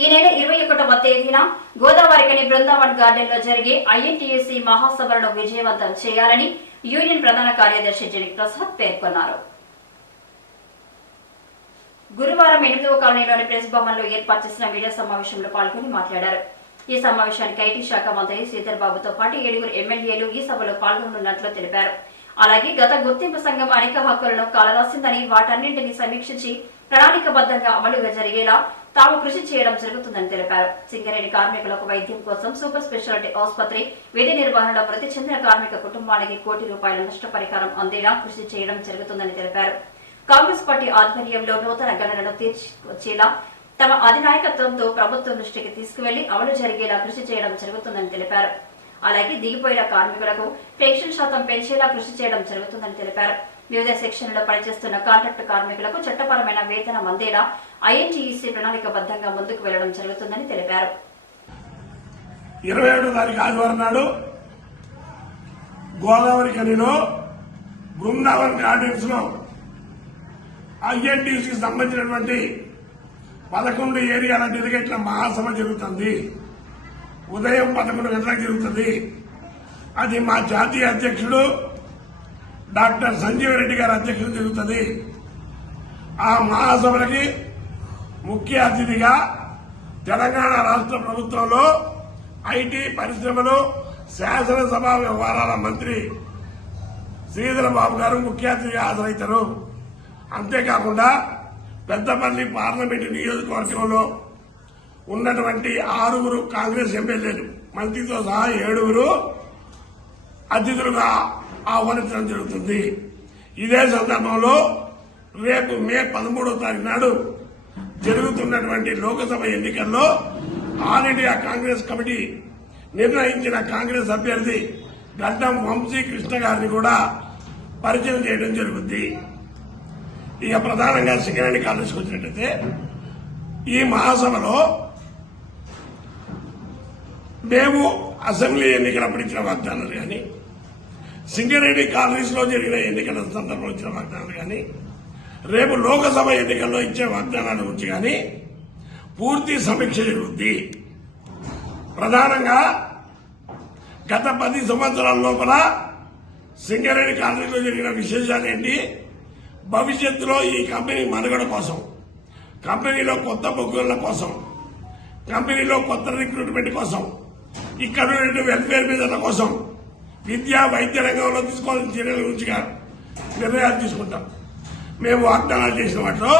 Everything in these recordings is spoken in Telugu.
ఈ నెల 21వ తేదీన గోదావరికని బృందావన్ గార్డెన్ లో జరిగే ఐఎన్టీయూసీ మహాసభలను విజయవంతం చేయాలని యూనియన్ ప్రధాన కార్యదర్శి జెనిక్ ప్రసాద్ పేర్కొన్నారు. గురువారం 8వ కాలనీలోని ప్రెస్ భవన్లో ఏర్పాటు చేసిన మీడియా సమావేశంలో పాల్గొని మాట్లాడారు. ఈ సమావేశానికి ఐటీ శాఖ మంత్రి శ్రీధర్ బాబుతో పాటు 7 ఎమ్మెల్యేలు ఈ సభలో పాల్గొనున్నట్లు తెలిపారు. అలాగే గత గుర్తింపు సంఘం అనేక హక్కులను కాలరాసిందని వాటన్నింటినీ సమీక్షించి ప్రణాళికబద్ధంగా అమలుగా జరిగేలా తాము కృషి చేయడం జరుగుతుందని తెలిపారు. సింగరేణి కార్మికులకు వైద్యం కోసం సూపర్ స్పెషాలిటీ ఆసుపత్రి విధి నిర్వహణలో మృతి చెందిన కార్మిక కుటుంబానికి ₹1 కోటి నష్టపరిహారం అందేలా కృషి చేయడం జరుగుతుందని తెలిపారు. కాంగ్రెస్ పార్టీ ఆధ్వర్యంలో నూతన గణనను తీర్చివచ్చేలా తమ అధినాయకత్వంతో ప్రభుత్వం దృష్టికి తీసుకువెళ్లి అమలు జరిగేలా కృషి చేయడం జరుగుతుందని తెలిపారు. అలాగే దిగిపోయిన కార్మికులకు పెన్షన్ శాతం పెంచేలా కృషి చేయడం జరుగుతుందని తెలిపారు. వివిధ సెక్షన్లలో పనిచేస్తున్న కాంట్రాక్టు కార్మికులకు చట్టపరమైన వేతనం అందేలా ఐఎన్టీయూసీ ప్రణాళికబద్ధంగా ముందుకు వెళ్లడం జరుగుతుందని తెలిపారు. 27వ తారీఖు ఆదివారం నాడు గోదావరి కనిలో బృందావన్ గార్డెన్స్ లో ఐఎన్టీయూసీకి సంబంధించినటువంటి 11 ఏరియాల డెలిగేట్ల మహాసభ జరుగుతుంది. ఉదయం 11 గంటలకు జరుగుతుంది. అది మా జాతీయ అధ్యక్షుడు డాక్టర్ సంజీవ్ రెడ్డి గారి అధ్యక్షుడు జరుగుతుంది. ఆ మహాసభలకి ముఖ్య అతిథిగా తెలంగాణ రాష్ట్ర ప్రభుత్వంలో ఐటీ పరిశ్రమలు శాసనసభ వ్యవహారాల మంత్రి శ్రీధర్ బాబు గారు ముఖ్య అతిథిగా హాజరవుతారు. అంతేకాకుండా పెద్దపల్లి పార్లమెంటు నియోజకవర్గంలో ఉన్నటువంటి 6 కాంగ్రెస్ ఎమ్మెల్యేలు మంత్రితో సహా 7 అతిథులుగా ఆహ్వానించడం జరుగుతుంది. ఇదే సందర్భంలో రేపు మే 13వ తారీఖు నాడు జరుగుతున్నటువంటి లోక్సభ ఎన్నికల్లో ఆల్ ఇండియా కాంగ్రెస్ కమిటీ నిర్ణయించిన కాంగ్రెస్ అభ్యర్థి గడ్డం వంశీ కృష్ణ గారిని కూడా పరిచయం చేయడం జరుగుతుంది. ఇక ప్రధానంగా సింగరేణి కాలేజీకి వచ్చినట్టయితే ఈ మహాసభలో మేము అసెంబ్లీ ఎన్నికలప్పుడు ఇచ్చిన వాగ్దానాలు కానీ సింగరేణి కాలనీస్ లో జరిగిన ఎన్నికల సందర్భంలో ఇచ్చిన వాగ్దానాలు కానీ రేపు లోక్సభ ఎన్నికల్లో ఇచ్చే వాగ్దానాల గురించి కానీ పూర్తి సమీక్ష జరుగుతుంది. ప్రధానంగా గత 10 సంవత్సరాల లోపల సింగరేణి కాలనీలో జరిగిన విశేషాలు ఏంటి, భవిష్యత్తులో ఈ కంపెనీ మనుగడ కోసం, కంపెనీలో కొత్త బొగ్గుల కోసం, కంపెనీలో కొత్త రిక్రూట్మెంట్ కోసం, ఇక్కడ వెల్ఫేర్ మీదల కోసం, విద్యా వైద్య రంగంలో తీసుకోవాల్సిన చర్యల గురించి నిర్ణయాలు తీసుకుంటాం. మేము వాగ్దానాలు చేసిన వాటిలో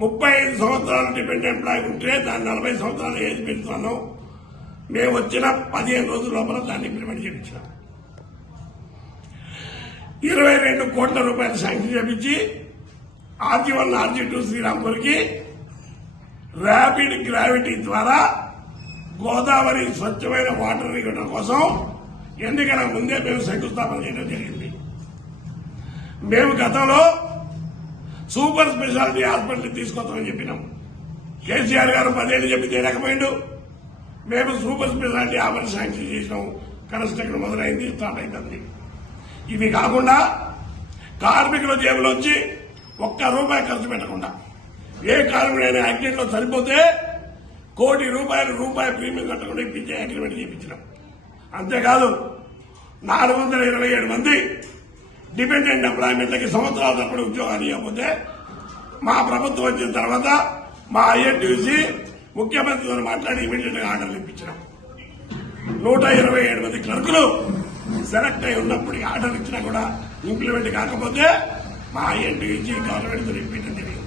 35 సంవత్సరాలు డిపెండెంట్ ఎంప్లాయీ ఉంటే దాన్ని 40 సంవత్సరాలు ఏజ్ పెంచుతున్నాం. మేము వచ్చిన 15 రోజుల లోపల దాన్ని ఇంప్లిమెంట్ చేయించాం. ₹22 కోట్ల శాంక్షన్ చేపించి RG1 RG2 శ్రీరాంపూర్కి ర్యాపిడ్ గ్రావిటీ ద్వారా గోదావరి స్వచ్ఛమైన వాటర్ ఇవ్వడం కోసం ఎన్నికల ముందే మేము శంకుస్థాపన చేయడం జరిగింది. మేము గతంలో సూపర్ స్పెషాలిటీ హాస్పిటల్ తీసుకొస్తామని చెప్పినాం. కేసీఆర్ గారు 10 ఏళ్ళు చెప్పి తీరకపోయిండు. మేము సూపర్ స్పెషాలిటీ హాస్పిటల్ శాంక్షన్ చేసినాం. కన్స్ట్రక్షన్ మొదలైంది, స్టార్ట్ అవుతుంది. ఇవి కాకుండా కార్మికుల జేబులోంచి ₹1 ఖర్చు పెట్టకుండా ఏ కార్మికుడైనా యాక్సిడెంట్ లో చనిపోతే ₹1 ప్రీమియం కట్టకుండా ఇప్పించే అగ్రిమెంట్ చేయించినాం. అంతేకాదు 427 మంది డిపెండెంట్ ఎంప్లాయ్మెంట్లకి సంవత్సరాల తప్పుడు ఉద్యోగాలు ఇవ్వకపోతే మా ప్రభుత్వం వచ్చిన తర్వాత మా ఐఎన్టీయూసీ ముఖ్యమంత్రితో మాట్లాడి ఇమీడియట్ గా ఆర్డర్లు ఇప్పించినాం. 127 మంది క్లర్కులు సెలెక్ట్ అయి ఉన్నప్పుడు ఆర్డర్ ఇచ్చినా కూడా ఇంప్లిమెంట్ కాకపోతే మా ఐఎన్టీయూసీ గవర్నమెంట్ ఇప్పించడం జరిగింది.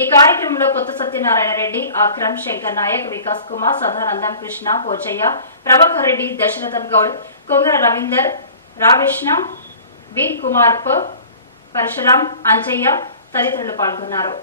ఈ కార్యక్రమంలో కొత్త సత్యనారాయణ రెడ్డి, అక్రమ్, శంకర్ నాయక్, వికాస్ కుమార్, సదానందం, కృష్ణ, పోచయ్య, ప్రభాకర్ రెడ్డి, దశరథం గౌడ్, కొంగర రవీందర్, రామకృష్ణ, వీన్ కుమార్, పరశురాం, అంజయ్య తదితరులు పాల్గొన్నారు.